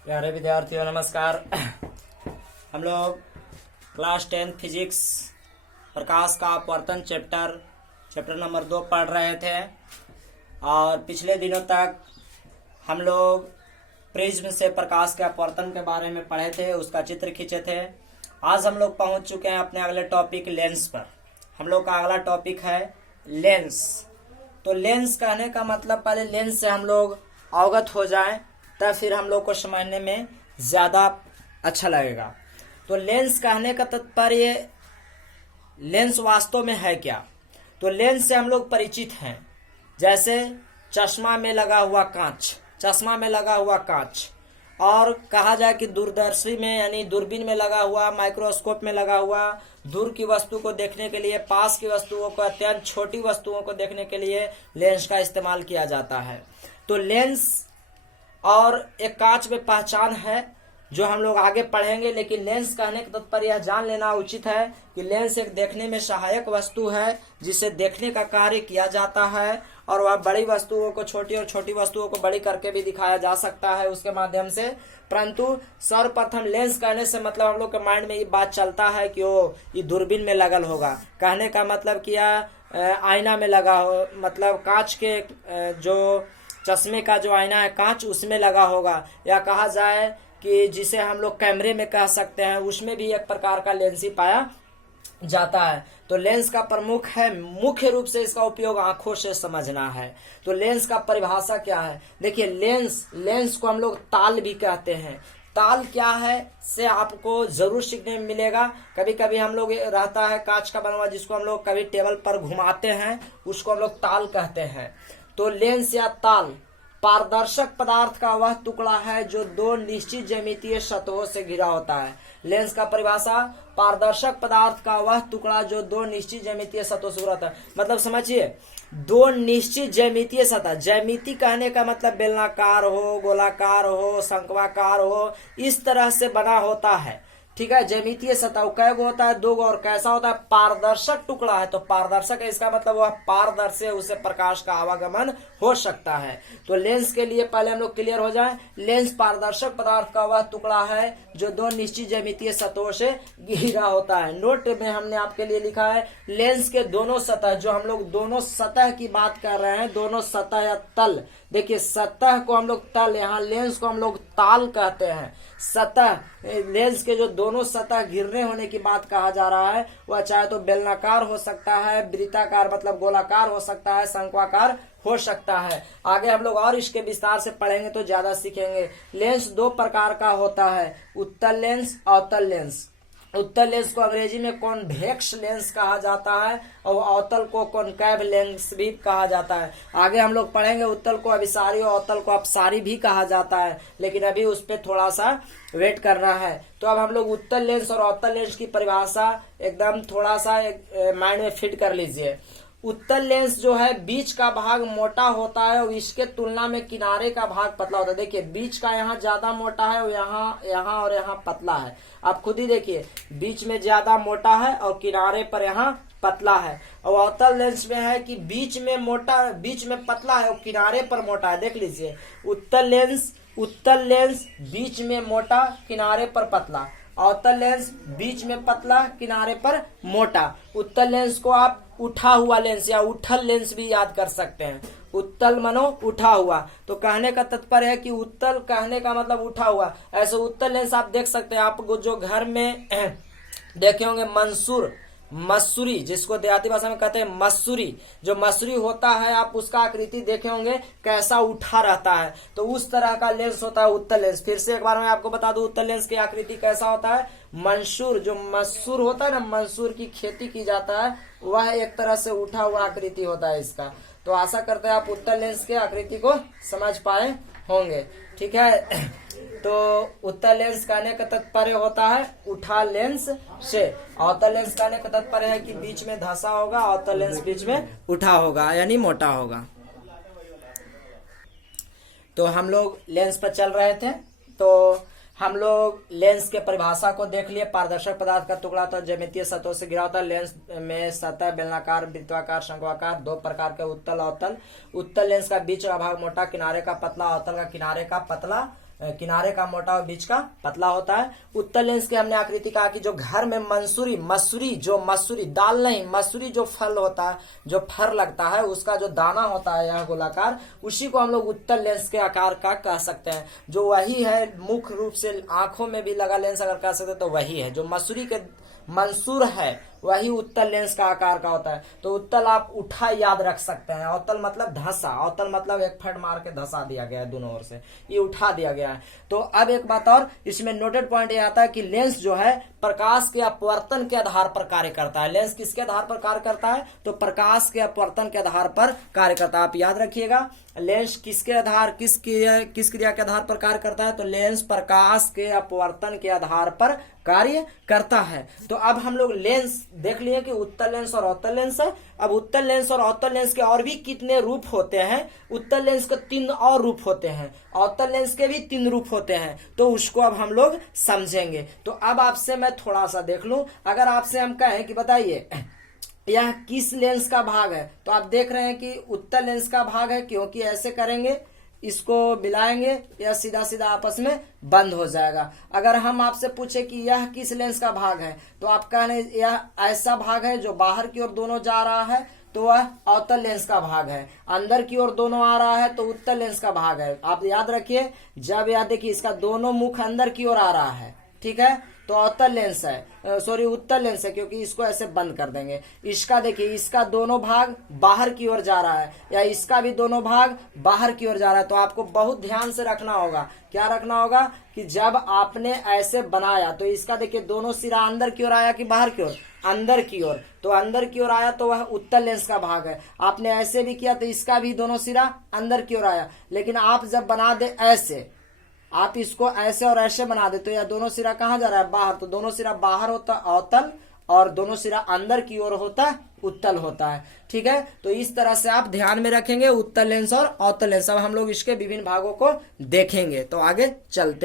प्यारे विद्यार्थियों नमस्कार। हम लोग क्लास 10 फिजिक्स प्रकाश का अपवर्तन चैप्टर नंबर 2 पढ़ रहे थे और पिछले दिनों तक हम लोग प्रिज्म से प्रकाश के अपवर्तन के बारे में पढ़े थे, उसका चित्र खींचे थे। आज हम लोग पहुंच चुके हैं अपने अगले टॉपिक लेंस पर। हम लोग का अगला टॉपिक है लेंस। तो लेंस कहने का मतलब पहले लेंस से हम लोग अवगत हो जाएं, तब फिर हम लोग को समझने में ज्यादा अच्छा लगेगा। तो लेंस कहने का तात्पर्य, लेंस वास्तव में है क्या? तो लेंस से हम लोग परिचित हैं, जैसे चश्मा में लगा हुआ कांच, और कहा जाए कि दूरदर्शी में यानी दूरबीन में लगा हुआ, माइक्रोस्कोप में लगा हुआ, दूर की वस्तु को देखने के लिए, पास की वस्तुओं को, अत्यंत छोटी वस्तुओं को देखने के लिए लेंस का इस्तेमाल किया जाता है। तो लेंस और एक कांच में पहचान है जो हम लोग आगे पढ़ेंगे, लेकिन लेंस कहने का तात्पर्य यह जान लेना उचित है कि लेंस एक देखने में सहायक वस्तु है जिसे देखने का कार्य किया जाता है, और वह बड़ी वस्तुओं को छोटी और छोटी वस्तुओं को बड़ी करके भी दिखाया जा सकता है उसके माध्यम से। परंतु सर्वप्रथम लेंस कहने से मतलब हम लोग के माइंड में ये बात चलता है कि ये दूरबीन में लगल होगा। कहने का मतलब किया आईना में लगा हो, मतलब कांच के जो चश्मे का जो आईना है कांच, उसमें लगा होगा, या कहा जाए कि जिसे हम लोग कैमरे में कह सकते हैं, उसमें भी एक प्रकार का लेंस ही पाया जाता है। तो लेंस का मुख्य रूप से इसका उपयोग आंखों से समझना है। तो लेंस का परिभाषा क्या है? देखिए, लेंस को हम लोग ताल भी कहते हैं। ताल क्या है से आपको जरूर सीखने में मिलेगा। कभी कभी हम लोग रहता है कांच का बना हुआ, जिसको हम लोग कभी टेबल पर घुमाते हैं, उसको हम लोग ताल कहते हैं। तो लेंस या ताल पारदर्शक पदार्थ का वह टुकड़ा है जो दो निश्चित ज्यामितीय सतहों से घिरा होता है। लेंस का परिभाषा, पारदर्शक पदार्थ का वह टुकड़ा जो दो निश्चित ज्यामितीय सतहों से घिरा होता है। मतलब समझिए, दो निश्चित ज्यामितीय सतह, ज्यामिति कहने का मतलब बेलनाकार हो, गोलाकार हो, शंक्वाकार हो, इस तरह से बना होता है। ठीक है, ज्यामितीय सतह कै गो होता है? 2 गो। और कैसा होता है? पारदर्शक टुकड़ा है। तो पारदर्शक है, इसका मतलब वह पारदर्शी है, उससे प्रकाश का आवागमन हो सकता है। तो लेंस के लिए पहले हम लोग क्लियर हो जाएं। लेंस पारदर्शक पदार्थ का वह टुकड़ा है जो दो निश्चित ज्यामितीय सतहों से घिरा होता है। नोट में हमने आपके लिए लिखा है लेंस के दोनों सतह, जो हम लोग दोनों सतह की बात कर रहे हैं, दोनों सतह या तल। देखिए, सतह को हम लोग तल, यहाँ लेंस को हम लोग ताल कहते हैं। सतह, लेंस के जो दोनों सतह घिरने होने की बात कहा जा रहा है, वह चाहे तो बेलनाकार हो सकता है, वृत्ताकार मतलब गोलाकार हो सकता है, शंक्वाकार हो सकता है। आगे हम लोग और इसके विस्तार से पढ़ेंगे तो ज्यादा सीखेंगे। लेंस 2 प्रकार का होता है, उत्तल लेंस, अवतल लेंस। उत्तल लेंस को अंग्रेजी में कॉन्वेक्स लेंस कहा जाता है, और अवतल को कॉनकैव लेंस भी कहा जाता है। आगे हम लोग पढ़ेंगे उत्तल को अभिसारी और अवतल को अपसारी भी कहा जाता है, लेकिन अभी उस पर थोड़ा सा वेट करना है। तो अब हम लोग उत्तल लेंस और अवतल लेंस की परिभाषा एकदम थोड़ा सा माइंड में फिट कर लीजिए। उत्तल लेंस जो है, बीच का भाग मोटा होता है और इसके तुलना में किनारे का भाग पतला होता है। देखिए, बीच का यहाँ ज्यादा मोटा है और यहाँ और यहाँ पतला है। आप खुद ही देखिए, बीच में ज्यादा मोटा है और किनारे पर यहाँ पतला है। और अवतल लेंस में है कि बीच में पतला है और किनारे पर मोटा है। देख लीजिए, उत्तल लेंस बीच में मोटा, किनारे पर पतला। अवतल लेंस बीच में पतला, किनारे पर मोटा। उत्तल लेंस को आप उठा हुआ लेंस या उठल लेंस भी याद कर सकते हैं। उत्तल मनो उठा हुआ। तो कहने का तात्पर्य है कि उत्तल कहने का मतलब उठा हुआ। ऐसे उत्तल लेंस आप देख सकते हैं। आप जो घर में देखे होंगे मसूरी, जिसको देहाती भाषा में कहते हैं मसूरी, जो मसूरी होता है, आप उसका आकृति देखे होंगे कैसा उठा रहता है। तो उस तरह का लेंस होता है उत्तल लेंस। फिर से एक बार मैं आपको बता दूं, उत्तल लेंस की आकृति कैसा होता है? मंसूर, जो मसूर होता है ना, मंसूर की खेती की जाता है, वह एक तरह से उठा हुआ आकृति होता है इसका। तो आशा करते हैं आप उत्तल लेंस के आकृति को समझ पाए होंगे। ठीक है, तो उत्तल लेंस कहने का तात्पर्य होता है उठा लेंस से। अवतल लेंस कहने का तात्पर्य है कि बीच में धंसा होगा, अवतल लेंस बीच में उठा होगा यानी मोटा होगा। तो हम लोग लेंस पर चल रहे थे, तो हम लोग लेंस के परिभाषा को देख लिए। पारदर्शक पदार्थ का टुकड़ा तो ज्यामितीय सतहों से घिरा होता है। लेंस में सतह बेलनाकार, वृत्ताकार, शंक्वाकार, 2 प्रकार के उत्तल अवतल। उत्तल लेंस का बीच का भाग मोटा, किनारे का पतला, अवतल का किनारे का पतला किनारे का मोटा और बीच का पतला होता है। उत्तल लेंस की हमने आकृति कहा कि जो घर में मसूरी दाल नहीं, मसूरी जो फल होता है, जो फर लगता है, उसका जो दाना होता है यह गोलाकार, उसी को हम लोग उत्तल लेंस के आकार का कह सकते हैं। जो वही है मुख्य रूप से आंखों में भी लगा लेंस अगर कह सकते हैं तो वही है। जो मसूरी के मंसूर है वही उत्तल लेंस का आकार का होता है। तो उत्तल आप उठा याद रख सकते हैं। अवतल मतलब धंसा, अवतल मतलब एक फट मार के धंसा दिया गया है दोनों ओर से, ये उठा दिया गया है। तो अब एक बात और इसमें नोटेड पॉइंट ये आता है कि लेंस जो है प्रकाश के अपवर्तन के आधार पर कार्य करता है। लेंस किसके आधार पर कार्य करता है? तो प्रकाश के अपवर्तन के आधार पर कार्य करता है। आप याद रखिएगा लेंस किस क्रिया के आधार पर कार्य करता है? तो लेंस प्रकाश के अपवर्तन के आधार पर कार्य करता है। तो अब हम लोग लेंस देख लिए कि उत्तल लेंस और अवतल लेंस है। अब उत्तल लेंस और अवतल लेंस के और भी कितने रूप होते हैं? उत्तल लेंस के 3 और रूप होते हैं, अवतल लेंस के भी 3 रूप होते हैं। तो उसको अब हम लोग समझेंगे। तो अब आपसे मैं थोड़ा सा देख लूं, अगर आपसे हम कहें कि बताइए यह किस लेंस का भाग है, तो आप देख रहे हैं कि उत्तल लेंस का भाग है, क्योंकि ऐसे करेंगे, इसको मिलाएंगे, यह सीधा सीधा आपस में बंद हो जाएगा। अगर हम आपसे पूछे कि यह किस लेंस का भाग है, तो आप कहने यह ऐसा भाग है जो बाहर की ओर दोनों जा रहा है, तो वह अवतल लेंस का भाग है। अंदर की ओर दोनों आ रहा है तो उत्तल लेंस का भाग है। आप याद रखिए, जब याद देखिए इसका दोनों मुख अंदर की ओर आ रहा है, ठीक है, तो अवतल लेंस है, सॉरी उत्तल लेंस है, क्योंकि इसको ऐसे बंद कर देंगे। इसका देखिए, इसका दोनों भाग बाहर की ओर जा रहा है, या इसका भी दोनों भाग बाहर की ओर जा रहा है। तो आपको बहुत ध्यान से रखना होगा, क्या रखना होगा कि जब आपने ऐसे बनाया तो इसका देखिए दोनों सिरा अंदर की ओर आया कि बाहर की ओर? अंदर की ओर। तो अंदर की ओर आया तो वह उत्तल लेंस का भाग है। आपने ऐसे भी किया तो इसका भी दोनों सिरा अंदर की ओर आया। लेकिन आप जब बना दे ऐसे, आप इसको ऐसे और ऐसे बना दे, तो यह दोनों सिरा कहाँ जा रहा है? बाहर। तो दोनों सिरा बाहर होता अवतल और दोनों सिरा अंदर की ओर होता है उत्तल होता है। ठीक है, तो इस तरह से आप ध्यान में रखेंगे उत्तल लेंस और अवतल लेंस। अब हम लोग इसके विभिन्न भागों को देखेंगे, तो आगे चलते हैं।